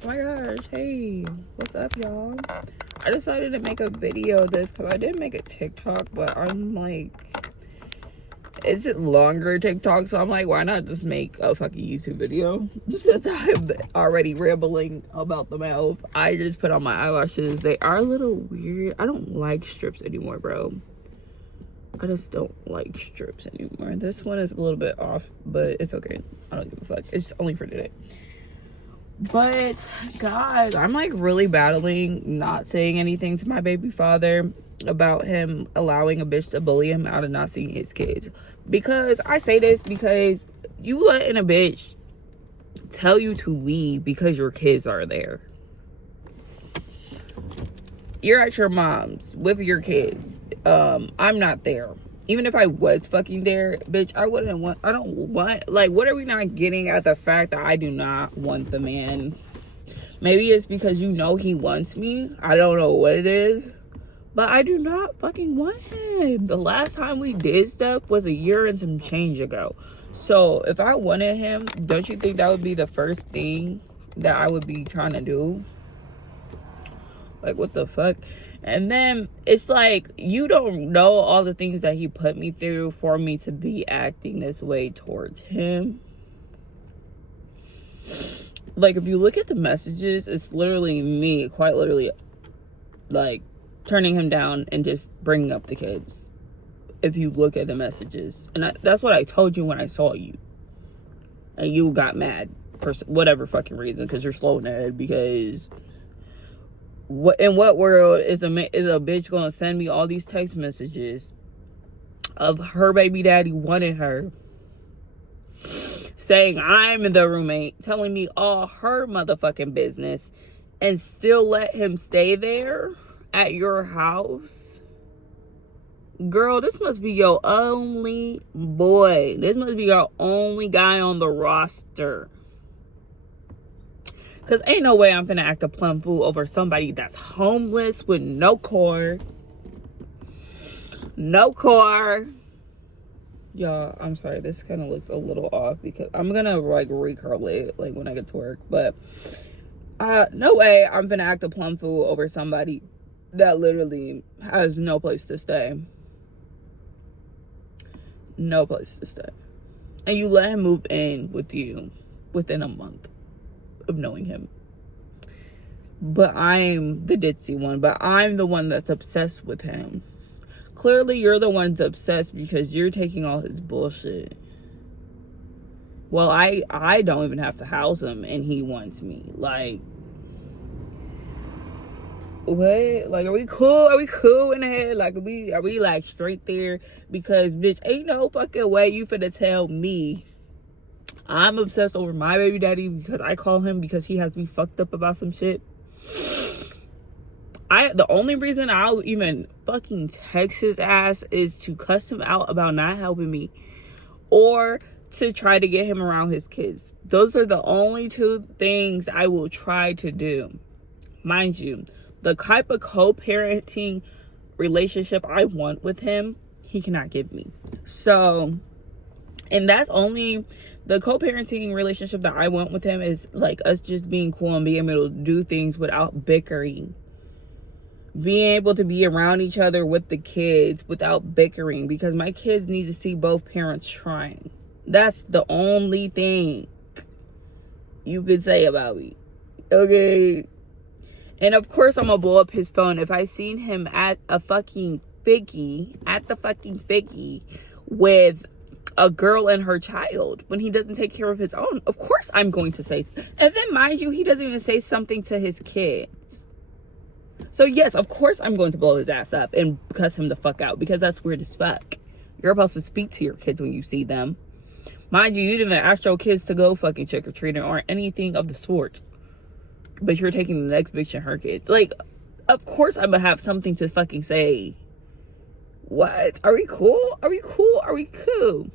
Oh my gosh, hey, what's up, y'all? I decided to make a video of this because I did make a TikTok, but I'm like, it's a longer TikTok, so I'm like, why not just make a fucking YouTube video? Since I'm already rambling about the mouth, I just put on my eyelashes. They are a little weird. I don't like strips anymore, bro. I just don't like strips anymore. This one is a little bit off, but it's okay. I don't give a fuck. It's only for today. But guys, I'm like really battling not saying anything to my baby father about him allowing a bitch to bully him out of not seeing his kids. Because I say this because you letting a bitch tell you to leave because your kids are there. You're at your mom's with your kids. I'm not there. Even if I was fucking there, bitch, I don't want, like, what are we not getting at the fact that I do not want the man? Maybe it's because you know he wants me. I don't know what it is. But I do not fucking want him. The last time we did stuff was a year and some change ago. So if I wanted him, don't you think that would be the first thing that I would be trying to do? Like, what the fuck? And then it's like, you don't know all the things that he put me through for me to be acting this way towards him. Like, if you look at the messages, it's literally me, quite literally, like, turning him down and just bringing up the kids. If you look at the messages. And that's what I told you when I saw you. And you got mad for whatever fucking reason, because you're slow in the head, because... in what world is a bitch gonna send me all these text messages of her baby daddy wanting her, saying I'm the roommate, telling me all her motherfucking business, and still let him stay there at your house? Girl, this must be your only boy. This must be your only guy on the roster. Because ain't no way I'm finna act a plum fool over somebody that's homeless with no car. No car. Y'all, I'm sorry. This kind of looks a little off because I'm gonna like recurl it like when I get to work. But no way I'm finna act a plum fool over somebody that literally has no place to stay. No place to stay. And you let him move in with you within a month of knowing him. But I'm the ditzy one, but I'm the one that's obsessed with him. Clearly you're the one that's obsessed because you're taking all his bullshit. Well, I don't even have to house him and he wants me. Like, what? Like, are we cool? Are we cool in the head? Like, are we like straight there? Because bitch, ain't no fucking way you finna tell me I'm obsessed over my baby daddy because I call him because he has me fucked up about some shit. The only reason I'll even fucking text his ass is to cuss him out about not helping me, or to try to get him around his kids. Those are the only two things I will try to do. Mind you, the type of co-parenting relationship I want with him, he cannot give me. So, and that's only... the co-parenting relationship that I want with him is like us just being cool and being able to do things without bickering. Being able to be around each other with the kids without bickering, because my kids need to see both parents trying. That's the only thing you could say about me. Okay? And of course I'm gonna blow up his phone if I seen him at a fucking figgy, with a girl and her child when he doesn't take care of his own. Of course I'm going to say. And then mind you, he doesn't even say something to his kids. So yes, of course I'm going to blow his ass up and cuss him the fuck out, because that's weird as fuck. You're supposed to speak to your kids when you see them. Mind you, you didn't even ask your kids to go fucking trick-or-treating or anything of the sort. But you're taking the next bitch and her kids. Like, of course I'm gonna have something to fucking say. What? Are we cool? Are we cool? Are we cool?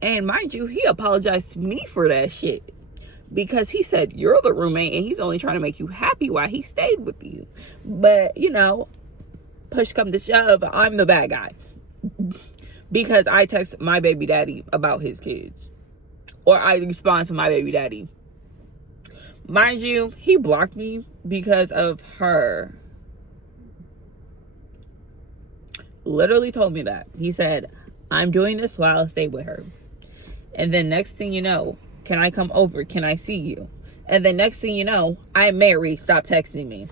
And mind you, he apologized to me for that shit. Because he said, you're the roommate and he's only trying to make you happy while he stayed with you. But, you know, push come to shove, I'm the bad guy. Because I text my baby daddy about his kids. Or I respond to my baby daddy. Mind you, he blocked me because of her. Literally told me that. He said, I'm doing this while I stay with her. And then next thing you know, can I come over? Can I see you? And then next thing you know, I'm married. Stop texting me.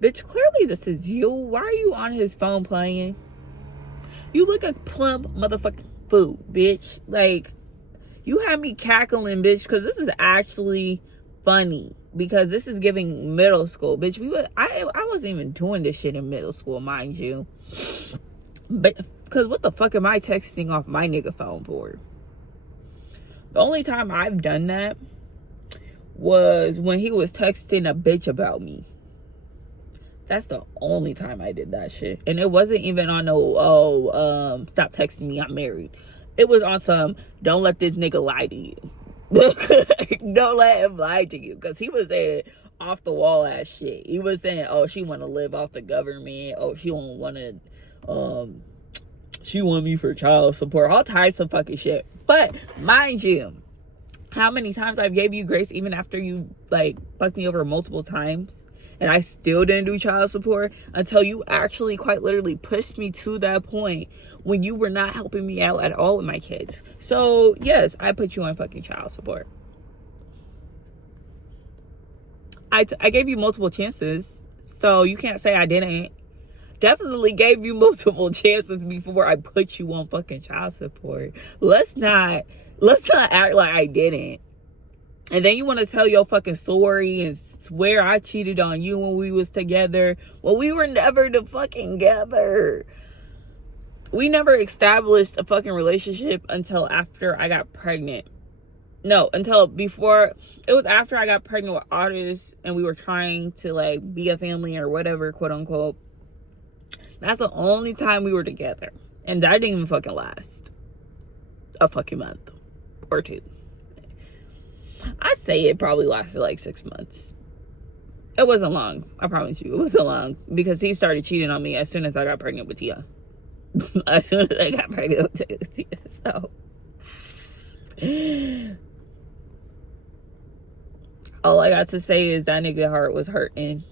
Bitch, clearly this is you. Why are you on his phone playing? You look like plump motherfucking food, bitch. Like, you have me cackling, bitch, because this is actually funny. Because this is giving middle school, bitch. I wasn't even doing this shit in middle school, mind you. But because what the fuck am I texting off my nigga phone for? The only time I've done that was when he was texting a bitch about me. That's the only time I did that shit. And it wasn't even on no, stop texting me, I'm married. It was on some, don't let this nigga lie to you. Don't let him lie to you. Because he was saying off the wall ass shit. He was saying, oh, she want to live off the government. Oh, she don't want to, she want me for child support. All types of fucking shit. But mind you, how many times I gave you grace even after you like fucked me over multiple times and I still didn't do child support until you actually quite literally pushed me to that point when you were not helping me out at all with my kids. So yes, I put you on fucking child support. I gave you multiple chances, so you can't say I didn't. Definitely gave you multiple chances before I put you on fucking child support. Let's not act like I didn't. And then you want to tell your fucking story and swear I cheated on you when we was together. Well, we were never the fucking together. We never established a fucking relationship until after I got pregnant. No, until before. It was after I got pregnant with Otis and we were trying to like be a family or whatever, quote unquote. That's the only time we were together. And that didn't even fucking last a fucking month or two. I'd say it probably lasted like 6 months. It wasn't long. I promise you. It wasn't long. Because he started cheating on me as soon as I got pregnant with Tia. As soon as I got pregnant with Tia. So. All I got to say is that nigga heart was hurting.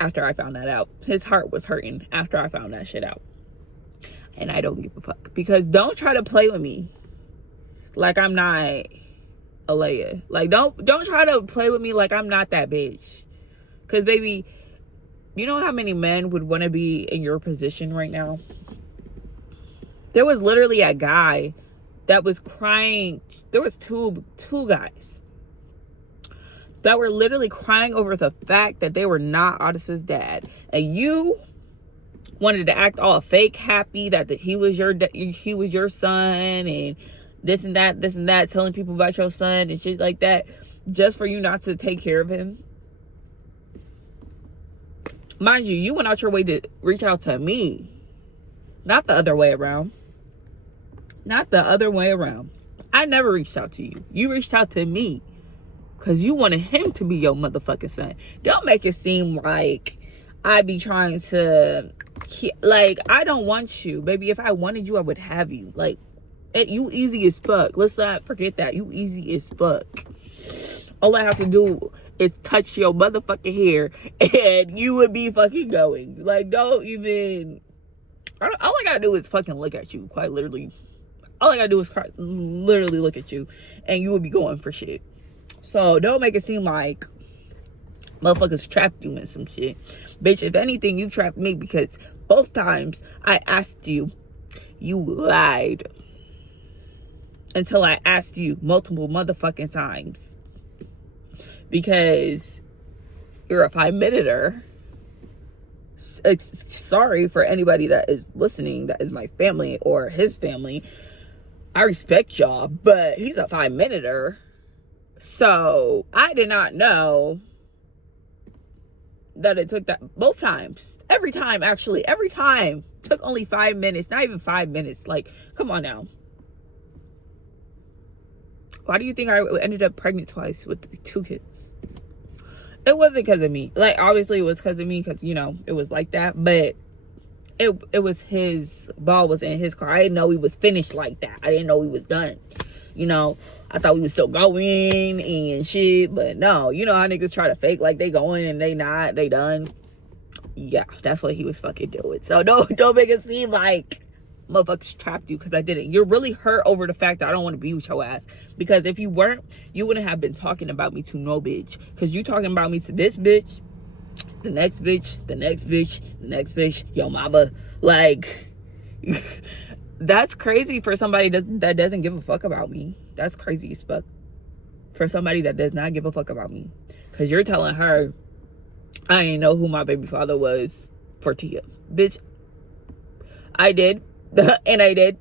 After I found that out. His heart was hurting after I found that shit out. And I don't give a fuck. Because don't try to play with me like I'm not Alea. Like, don't try to play with me like I'm not that bitch. Because, baby, you know how many men would want to be in your position right now? There was literally a guy that was crying. There was two guys that were literally crying over the fact that they were not Otis's dad. And you wanted to act all fake happy that he was your son and this and that, telling people about your son and shit like that, just for you not to take care of him. Mind you, you went out your way to reach out to me. Not the other way around. Not the other way around. I never reached out to you. You reached out to me. Because you wanted him to be your motherfucking son. Don't make it seem like I be trying to... Like, I don't want you. Baby, if I wanted you, I would have you. Like, you easy as fuck. Let's not forget that. You easy as fuck. All I have to do is touch your motherfucking hair and you would be fucking going. Like, don't even... All I gotta do is fucking look at you, quite literally. All I gotta do is literally look at you and you would be going for shit. So don't make it seem like motherfuckers trapped you in some shit. Bitch, if anything, you trapped me because both times I asked you, you lied. Until I asked you multiple motherfucking times. Because you're a 5-minuter. Sorry for anybody that is listening that is my family or his family. I respect y'all, but he's a 5-minuter. So I did not know that it took that both times. Every time took only 5 minutes. Not even 5 minutes. Like, come on now. Why do you think I ended up pregnant twice with 2 kids? It wasn't because of me. Like, obviously it was because of me because, you know, it was like that. But it was his ball was in his car. I didn't know he was finished like that. I didn't know he was done. you know, I thought we was still going and shit. But no, you know how niggas try to fake like they going and they not, they done. Yeah, that's what he was fucking doing. So don't make it seem like motherfuckers trapped you, because I didn't. You're really hurt over the fact that I don't want to be with your ass. Because if you weren't, you wouldn't have been talking about me to no bitch. Because you talking about me to this bitch, the next bitch, the next bitch, the next bitch, yo mama. Like, that's crazy for somebody that doesn't give a fuck about me. That's crazy as fuck. For somebody that does not give a fuck about me. Because you're telling her, I didn't know who my baby father was for Tia. Bitch, I did. And I did.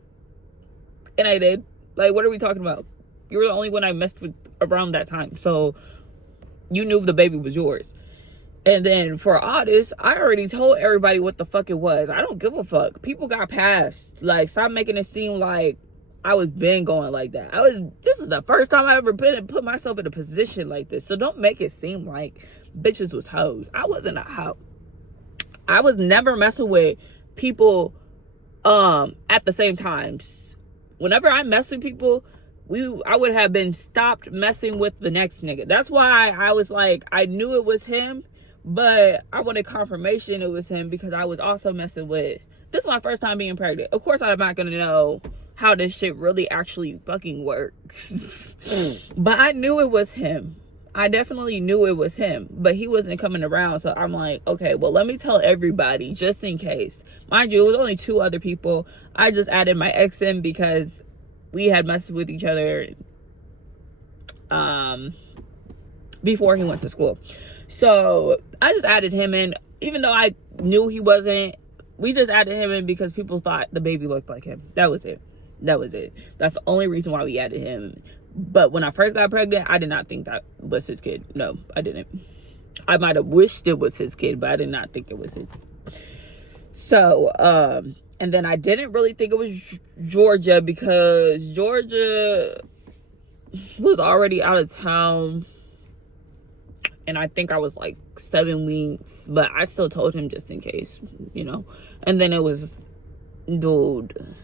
And I did. Like, what are we talking about? You were the only one I messed with around that time. So, you knew the baby was yours. And then for Otis, I already told everybody what the fuck it was. I don't give a fuck. People got past. Like, stop making it seem like I was been going like that. This is the first time I ever been and put myself in a position like this. So don't make it seem like bitches was hoes. I wasn't a hoe. I was never messing with people at the same times. Whenever I mess with people, I would have been stopped messing with the next nigga. That's why I was like, I knew it was him, but I wanted confirmation it was him, because I was also messing with, this is my first time being pregnant. Of course I'm not gonna know how this shit really actually fucking works. But I knew it was him. I definitely knew it was him, but he wasn't coming around. So I'm like, okay, well, let me tell everybody just in case. Mind you, it was only 2 other people. I just added my ex in because we had messed with each other before he went to school. So I just added him in, even though I knew he wasn't. We just added him in because people thought the baby looked like him. That was it. That's the only reason why we added him. But when I first got pregnant, I did not think that was his kid. No, I didn't. I might have wished it was his kid, but I did not think it was his. So, and then I didn't really think it was Georgia, because Georgia was already out of town. And I think I was like 7 weeks, but I still told him just in case, you know. And then it was dude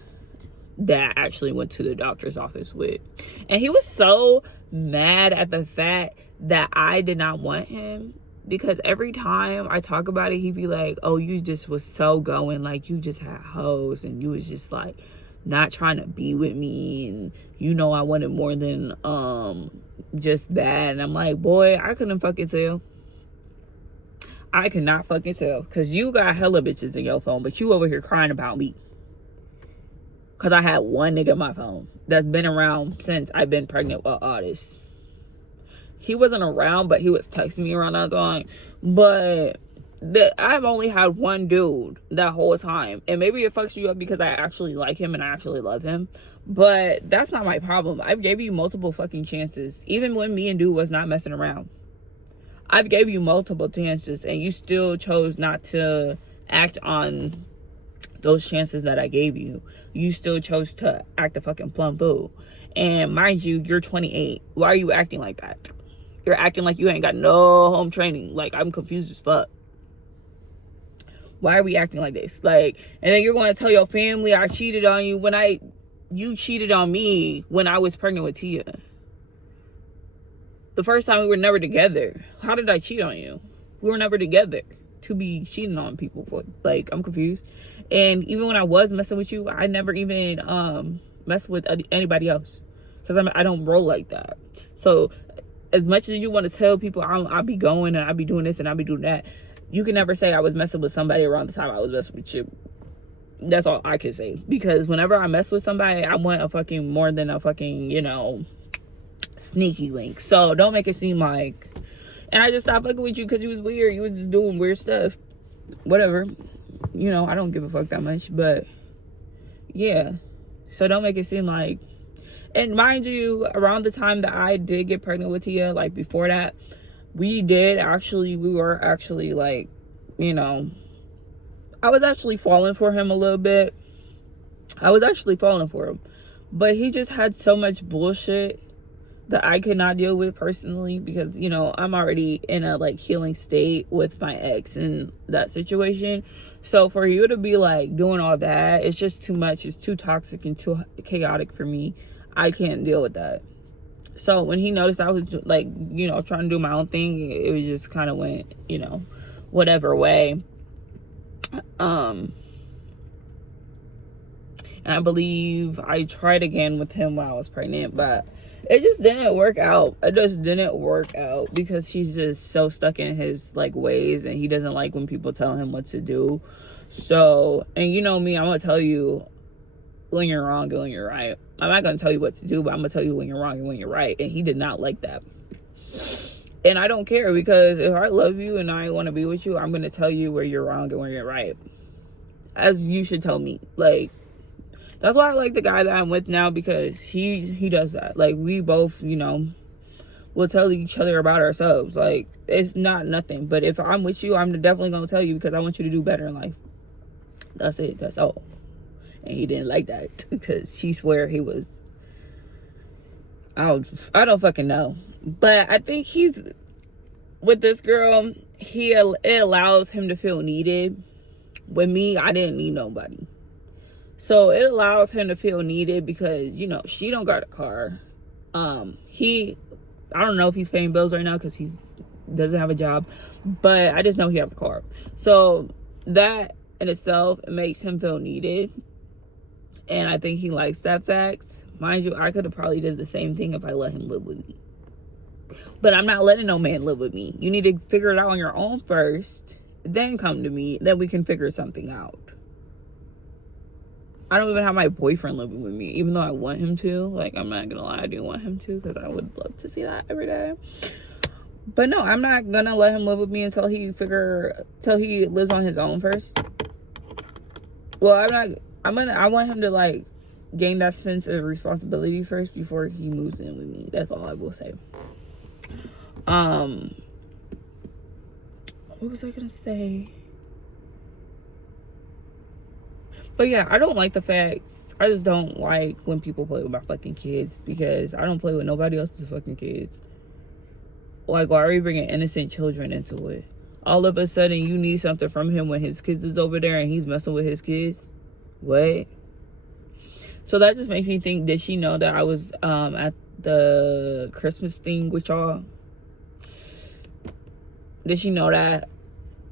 that I actually went to the doctor's office with. And he was so mad at the fact that I did not want him, because every time I talk about it, he'd be like, oh, you just was so going, like you just had hoes and you was just like not trying to be with me, and you know I wanted more than just that. And I'm like, boy, I couldn't fucking tell. I cannot fucking tell, because you got hella bitches in your phone, but you over here crying about me. Because I had one nigga in my phone that's been around since I've been pregnant with Otis. He wasn't around, but he was texting me around that time. But I've only had one dude that whole time. And maybe it fucks you up because I actually like him and I actually love him. But that's not my problem. I gave you multiple fucking chances. Even when me and dude was not messing around. I've gave you multiple chances and you still chose not to act on those chances that I gave you. You still chose to act a fucking plum fool. And mind you, you're 28. Why are you acting like that? You're acting like you ain't got no home training. Like, I'm confused as fuck. Why are we acting like this? Like, and then you're going to tell your family I cheated on you when you cheated on me when I was pregnant with Tia. The first time we were never together. How did I cheat on you? We were never together to be cheating on people for. Like, I'm confused. And even when I was messing with you, I never even messed with anybody else, because I don't roll like that. So as much as you want to tell people I'll be going and I'll be doing this and I'll be doing that, you can never say I was messing with somebody around the time I was messing with you. That's all I can say. Because whenever I mess with somebody, I want a fucking more than a fucking, you know, sneaky link. So don't make it seem like. And I just stopped fucking with you because you was weird. You was just doing weird stuff. Whatever. You know, I don't give a fuck that much. But yeah. So don't make it seem like. And mind you, around the time that I did get pregnant with Tia, like before that, we were actually like, you know, I was actually falling for him a little bit. I was actually falling for him. But he just had so much bullshit that I could not deal with personally, because, you know, I'm already in a like healing state with my ex in that situation. So for you to be like doing all that, it's just too much. It's too toxic and too chaotic for me. I can't deal with that. So when he noticed I was like, you know, trying to do my own thing, it was just kind of went, you know, whatever way. And I believe I tried again with him while I was pregnant, but it just didn't work out. It just didn't work out because he's just so stuck in his like ways, and he doesn't like when people tell him what to do. So, and you know me, I'm gonna tell you when you're wrong and when you're right. I'm not gonna tell you what to do, but I'm gonna tell you when you're wrong and when you're right. And he did not like that. And I don't care, because if I love you and I want to be with you, I'm gonna tell you where you're wrong and where you're right, as you should tell me. Like, that's why I like the guy that I'm with now, because he does that. Like, we both, you know, will tell each other about ourselves. Like, it's not nothing. But if I'm with you, I'm definitely gonna tell you, because I want you to do better in life. That's it. That's all. And he didn't like that, because he swear he was, I don't fucking know. But I think he's, with this girl, it allows him to feel needed. With me, I didn't need nobody. So it allows him to feel needed, because, you know, she don't got a car. I don't know if he's paying bills right now, because he doesn't have a job. But I just know he has a car. So that in itself, it makes him feel needed. And I think he likes that fact. Mind you, I could have probably did the same thing if I let him live with me. But I'm not letting no man live with me. You need to figure it out on your own first. Then come to me. Then we can figure something out. I don't even have my boyfriend living with me, even though I want him to. Like, I'm not gonna lie, I do want him to, because I would love to see that every day. But no, I'm not gonna let him live with me until he lives on his own first. Well, I want him to, like, gain that sense of responsibility first before he moves in with me. That's all I will say. What was I gonna say? But yeah, I don't like the facts. I just don't like when people play with my fucking kids, because I don't play with nobody else's fucking kids. Like, why are we bringing innocent children into it? All of a sudden, you need something from him when his kids is over there and he's messing with his kids? What? So that just makes me think, did she know that I was at the Christmas thing with y'all? Did she know that?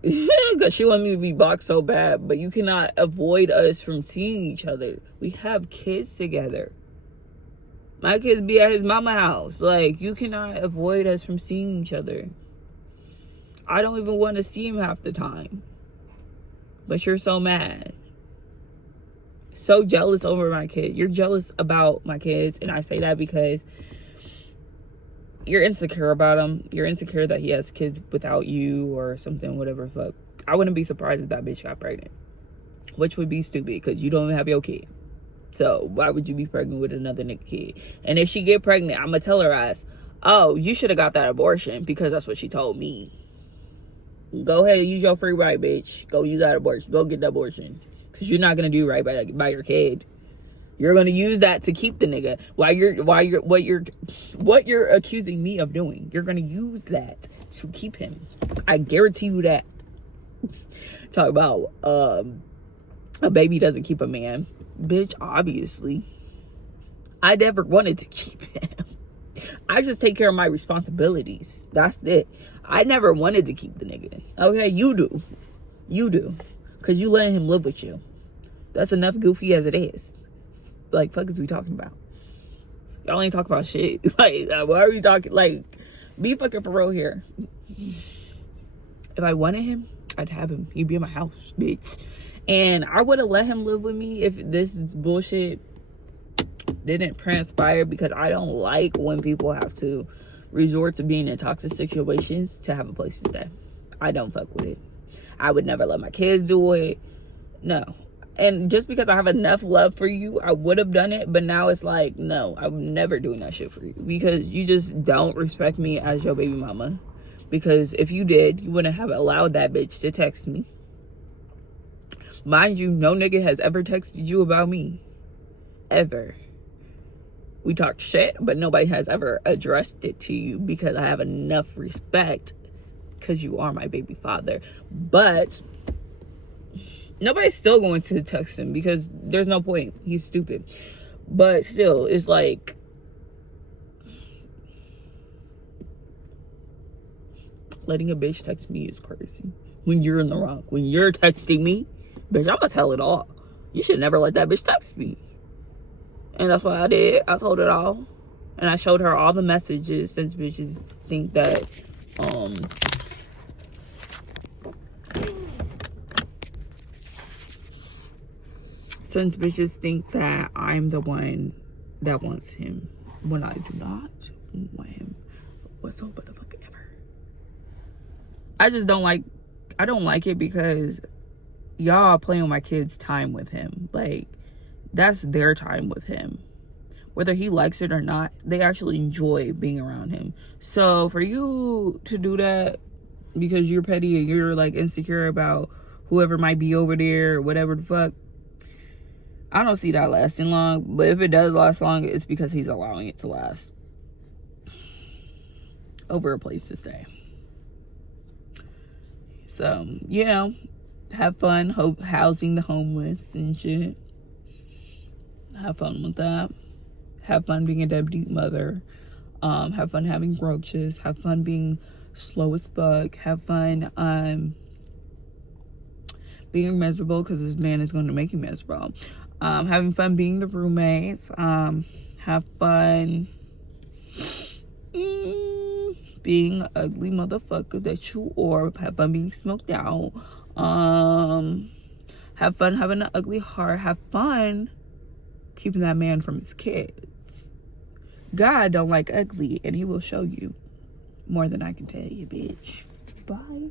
Because she wanted me to be blocked so bad. But you cannot avoid us from seeing each other. We have kids together. My kids be at his mama house. Like, you cannot avoid us from seeing each other. I don't even want to see him half the time. But you're so mad. So jealous over my kid. You're jealous about my kids. And I say that because you're insecure about him. You're insecure that he has kids without you or something, whatever fuck. I wouldn't be surprised if that bitch got pregnant. Which would be stupid, because you don't even have your kid. So why would you be pregnant with another nigga kid? And if she get pregnant, I'm going to tell her ass, oh, you should have got that abortion, because that's what she told me. Go ahead and use your free right, bitch. Go use that abortion. Go get the abortion. Because you're not going to do right by your kid. You're going to use that to keep the nigga. What you're accusing me of doing, you're going to use that to keep him. I guarantee you that. Talk about a baby doesn't keep a man. Bitch, obviously. I never wanted to keep him. I just take care of my responsibilities. That's it. I never wanted to keep the nigga. Okay, you do. You do. Because you letting him live with you. That's enough goofy as it is. Like, fuck is we talking about? Y'all ain't talking about shit. Like, why are we talking? Like, be fucking for real here. If I wanted him, I'd have him. He'd be in my house, bitch. And I would have let him live with me if this bullshit didn't transpire, because I don't like when people have to resort to being in toxic situations to have a place to stay. I don't fuck with it. I would never let my kids do it. No. And just because I have enough love for you, I would have done it. But now it's like, no, I'm never doing that shit for you, because you just don't respect me as your baby mama. Because if you did, you wouldn't have allowed that bitch to text me. Mind you, no nigga has ever texted you about me. Ever. We talked shit, but nobody has ever addressed it to you, because I have enough respect, because you are my baby father. But nobody's still going to text him, because there's no point. He's stupid. But still, it's like, letting a bitch text me is crazy. When you're in the wrong. When you're texting me, bitch, I'm gonna tell it all. You should never let that bitch text me. And that's what I did. I told it all. And I showed her all the messages, since bitches think that, I'm the one that wants him, when I do not want him whatsoever. I don't like it because y'all playing with my kids' time with him. Like, that's their time with him. Whether he likes it or not, they actually enjoy being around him. So for you to do that because you're petty and you're like insecure about whoever might be over there or whatever the fuck, I don't see that lasting long. But if it does last long, it's because he's allowing it to last over a place to stay. So, you know, have fun housing the homeless and shit. Have fun with that. Have fun being a deadbeat mother. Have fun having roaches. Have fun being slow as fuck. Have fun being miserable, because this man is going to make you miserable. Having fun being the roommates. Have fun being an ugly motherfucker that you are. Have fun being smoked out. Have fun having an ugly heart. Have fun keeping that man from his kids. God don't like ugly, and he will show you more than I can tell you, bitch. Bye.